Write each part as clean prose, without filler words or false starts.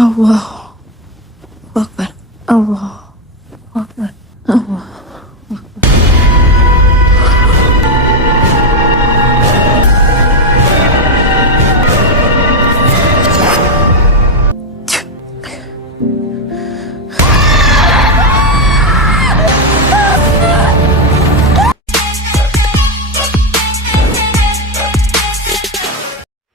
Allah Akbar. Allah Akbar. Allah.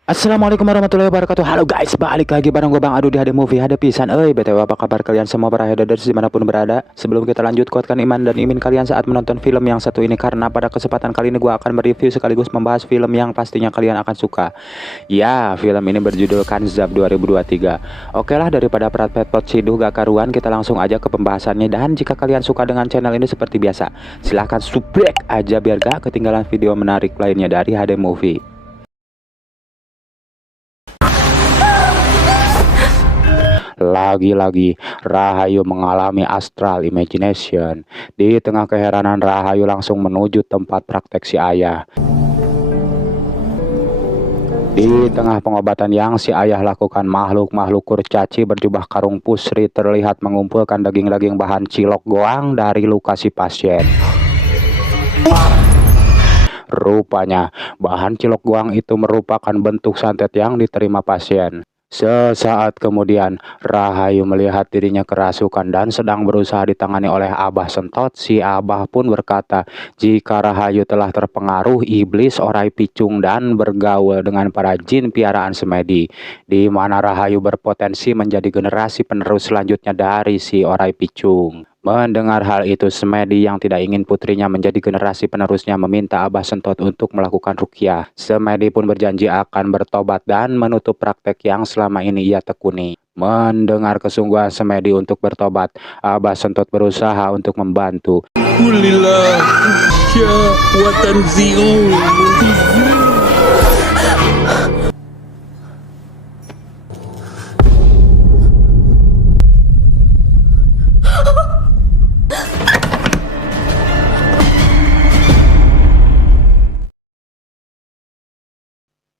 Assalamualaikum warahmatullahi wabarakatuh. Halo guys, balik lagi bareng gue Bang Adu di HD Movie HD Pisan. BTW apa kabar kalian semua para headers dimanapun berada. Sebelum kita lanjut, kuatkan iman dan imin kalian saat menonton film yang satu ini, karena pada kesempatan kali ini gue akan mereview sekaligus membahas film yang pastinya kalian akan suka. Ya, film ini berjudul Kanzab 2023. Oke lah, daripada prat-prat siduh gak karuan, kita langsung aja ke pembahasannya. Dan jika kalian suka dengan channel ini seperti biasa, silahkan subscribe aja biar gak ketinggalan video menarik lainnya dari HD Movie. Lagi-lagi Rahayu mengalami astral imagination. Di tengah keheranan, Rahayu langsung menuju tempat praktek si ayah. Di tengah pengobatan yang si ayah lakukan, makhluk-makhluk kurcaci berjubah karung pusri terlihat mengumpulkan daging-daging bahan cilok goang dari luka si pasien. Rupanya bahan cilok goang itu merupakan bentuk santet yang diterima pasien. Sesaat kemudian, Rahayu melihat dirinya kerasukan dan sedang berusaha ditangani oleh Abah Sentot. Si Abah pun berkata, jika Rahayu telah terpengaruh iblis Orai Picung dan bergaul dengan para jin piaraan semedi, di mana Rahayu berpotensi menjadi generasi penerus selanjutnya dari si Orai Picung. Mendengar hal itu, semedi yang tidak ingin putrinya menjadi generasi penerusnya meminta Abah Sentot untuk melakukan ruqyah. Semedi pun berjanji akan bertobat dan menutup praktek yang selama ini ia tekuni. Mendengar kesungguhan semedi untuk bertobat, Abah Sentot berusaha untuk membantu. Kulillah ya watan zi'u.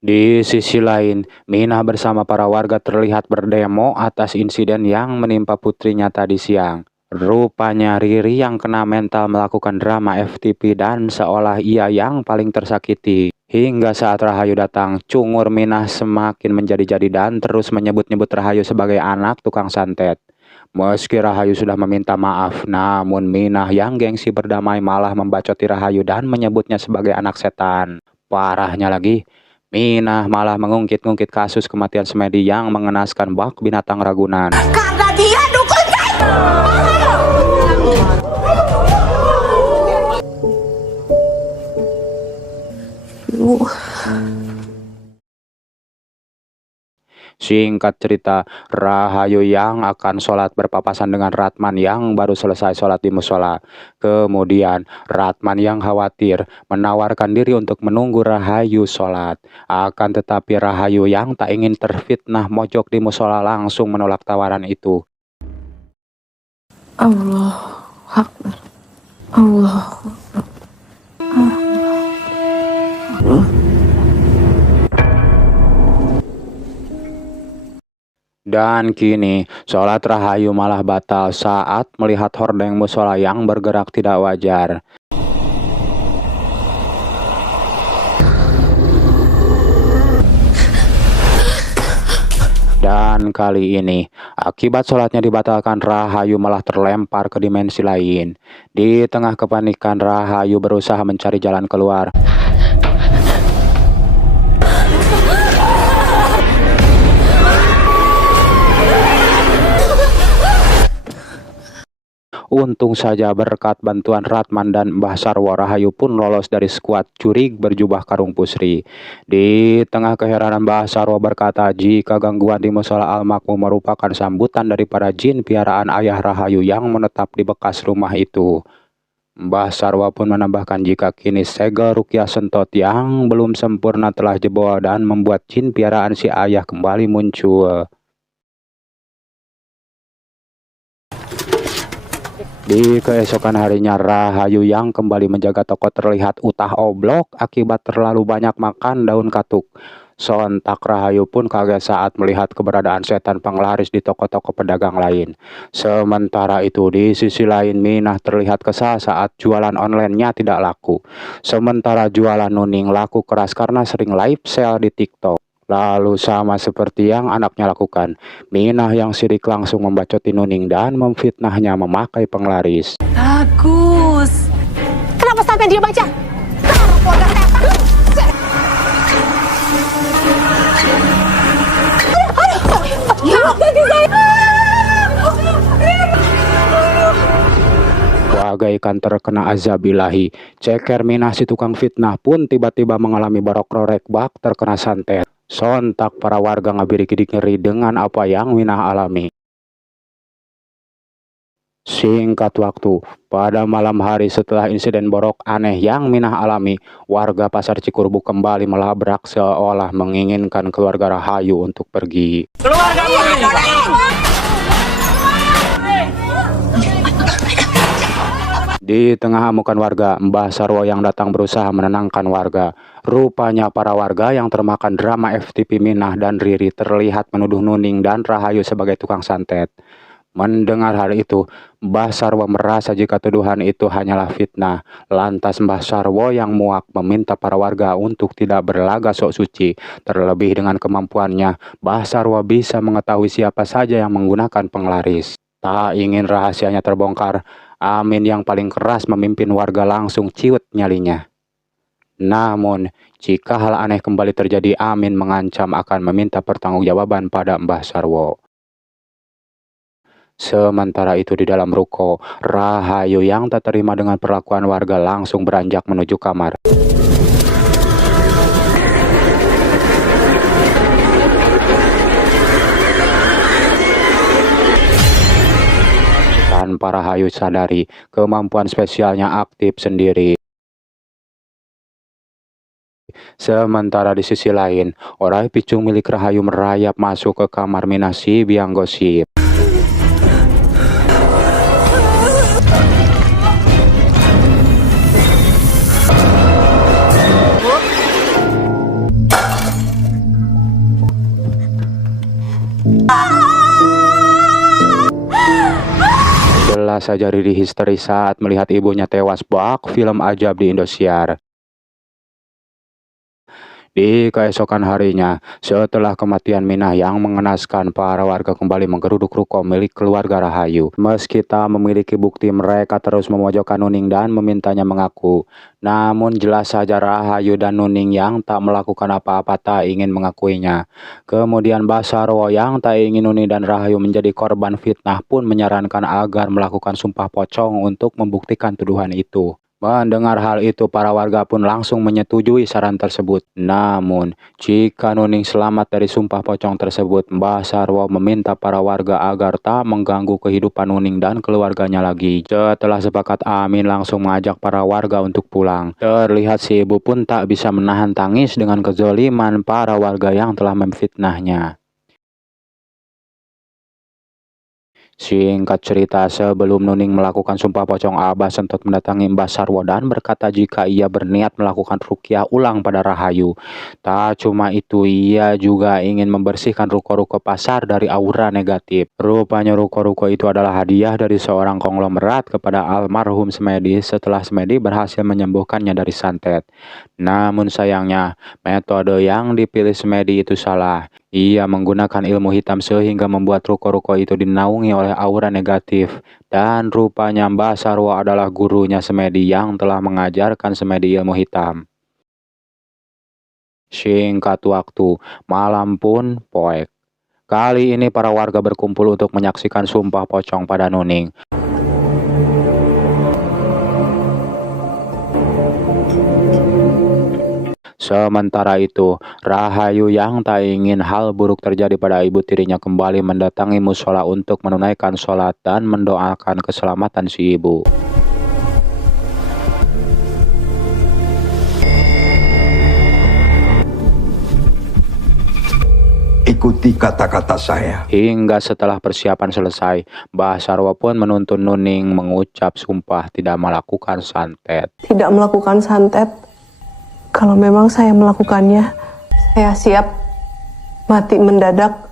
Di sisi lain, Minah bersama para warga terlihat berdemo atas insiden yang menimpa putrinya tadi siang. Rupanya Riri yang kena mental melakukan drama FTP dan seolah ia yang paling tersakiti. Hingga saat Rahayu datang, cungur Minah semakin menjadi-jadi dan terus menyebut-nyebut Rahayu sebagai anak tukang santet. Meski Rahayu sudah meminta maaf, namun Minah yang gengsi berdamai malah membacoti Rahayu dan menyebutnya sebagai anak setan. Parahnya lagi, Minah malah mengungkit-ungkit kasus kematian semedi yang mengenaskan bak binatang Ragunan. Karena dia dukun Singkat cerita, Rahayu yang akan sholat berpapasan dengan Ratman yang baru selesai sholat di musola. Kemudian Ratman yang khawatir menawarkan diri untuk menunggu Rahayu sholat. Akan tetapi Rahayu yang tak ingin terfitnah mojok di musola langsung menolak tawaran itu. Allah Akbar. Allah Akbar. Dan kini, sholat Rahayu malah batal saat melihat hordeng musola yang bergerak tidak wajar. Dan kali ini, akibat sholatnya dibatalkan, Rahayu malah terlempar ke dimensi lain. Di tengah kepanikan, Rahayu berusaha mencari jalan keluar. Untung saja berkat bantuan Ratman dan Mbah Sarwo, Rahayu pun lolos dari skuad curig berjubah karung pusri. Di tengah keheranan, Mbah Sarwo berkata jika gangguan di musola Al-Makmum merupakan sambutan dari para jin piaraan ayah Rahayu yang menetap di bekas rumah itu. Mbah Sarwo pun menambahkan jika kini segel ruqyah Sentot yang belum sempurna telah jebol dan membuat jin piaraan si ayah kembali muncul. Di keesokan harinya, Rahayu yang kembali menjaga toko terlihat utah oblok akibat terlalu banyak makan daun katuk. Sontak Rahayu pun kaget saat melihat keberadaan setan penglaris di toko-toko pedagang lain. Sementara itu di sisi lain Minah terlihat kesal saat jualan online-nya tidak laku. Sementara jualan Nuning laku keras karena sering live sale di TikTok. Lalu sama seperti yang anaknya lakukan, Minah yang sirik langsung membacoti Nuning dan memfitnahnya memakai penglaris. Bagus. Kenapa sampai dia baca? Taruh keluarga setan. Bagaikan terkena azab ilahi, ceker Minah si tukang fitnah pun tiba-tiba mengalami barok rorek bak terkena santet. Sontak para warga ngabirik-gidik ngeri dengan apa yang Minah alami. Singkat waktu, pada malam hari setelah insiden borok aneh yang Minah alami, warga Pasar Cikurubuk kembali melabrak seolah menginginkan keluarga Rahayu untuk pergi. Di tengah amukan warga, Mbah Sarwo yang datang berusaha menenangkan warga. Rupanya para warga yang termakan drama FTP Minah dan Riri terlihat menuduh Nuning dan Rahayu sebagai tukang santet. Mendengar hal itu, Mbah Sarwo merasa jika tuduhan itu hanyalah fitnah. Lantas Mbah Sarwo yang muak meminta para warga untuk tidak berlagak sok suci. Terlebih dengan kemampuannya, Mbah Sarwo bisa mengetahui siapa saja yang menggunakan penglaris. Tak ingin rahasianya terbongkar, Amin yang paling keras memimpin warga langsung ciut nyalinya. Namun, jika hal aneh kembali terjadi, Amin mengancam akan meminta pertanggungjawaban pada Mbah Sarwo. Sementara itu di dalam ruko, Rahayu yang tak terima dengan perlakuan warga langsung beranjak menuju kamar. Tanpa Rahayu sadari, kemampuan spesialnya aktif sendiri. Sementara di sisi lain, orai picung milik Rahayu merayap masuk ke kamar Minah si biang gosip. Jelas saja Riri histeris saat melihat ibunya tewas bak film ajab di Indosiar. Di keesokan harinya, setelah kematian Minah yang mengenaskan, para warga kembali menggeruduk ruko milik keluarga Rahayu. Meski tak memiliki bukti, mereka terus memojokkan Nuning dan memintanya mengaku. Namun jelas saja Rahayu dan Nuning yang tak melakukan apa-apa tak ingin mengakuinya. Kemudian Mbah Sarwo yang tak ingin Nuning dan Rahayu menjadi korban fitnah pun menyarankan agar melakukan sumpah pocong untuk membuktikan tuduhan itu. Mendengar hal itu, para warga pun langsung menyetujui saran tersebut. Namun, jika Nuning selamat dari sumpah pocong tersebut, Mbah Sarwo meminta para warga agar tak mengganggu kehidupan Nuning dan keluarganya lagi. Setelah sepakat, Amin langsung mengajak para warga untuk pulang. Terlihat si ibu pun tak bisa menahan tangis dengan kezoliman para warga yang telah memfitnahnya. Singkat cerita, sebelum Nuning melakukan sumpah pocong, Abah Sentot mendatangi Mbah Sarwo dan berkata jika ia berniat melakukan rukyah ulang pada Rahayu. Tak cuma itu, ia juga ingin membersihkan ruko-ruko pasar dari aura negatif. Rupanya ruko-ruko itu adalah hadiah dari seorang konglomerat kepada almarhum Semedi setelah Semedi berhasil menyembuhkannya dari santet. Namun sayangnya, metode yang dipilih Semedi itu salah. Ia menggunakan ilmu hitam sehingga membuat ruko-ruko itu dinaungi oleh aura negatif. Dan rupanya Mbah Sarwo adalah gurunya Semedi yang telah mengajarkan Semedi ilmu hitam. Singkat waktu, malam pun poek. Kali ini para warga berkumpul untuk menyaksikan sumpah pocong pada Nuning. Sementara itu, Rahayu yang tak ingin hal buruk terjadi pada ibu tirinya kembali mendatangi musola untuk menunaikan sholat dan mendoakan keselamatan si ibu. Ikuti kata-kata saya. Hingga setelah persiapan selesai, Mbah Sarwo pun menuntun Nuning mengucap sumpah tidak melakukan santet. Tidak melakukan santet. Kalau memang saya melakukannya, Saya siap mati mendadak.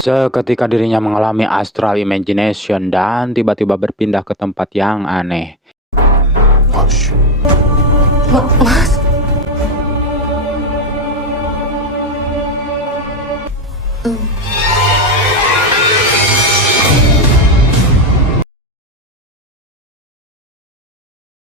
Seketika dirinya mengalami astral imagination dan tiba-tiba berpindah ke tempat yang aneh. Mas,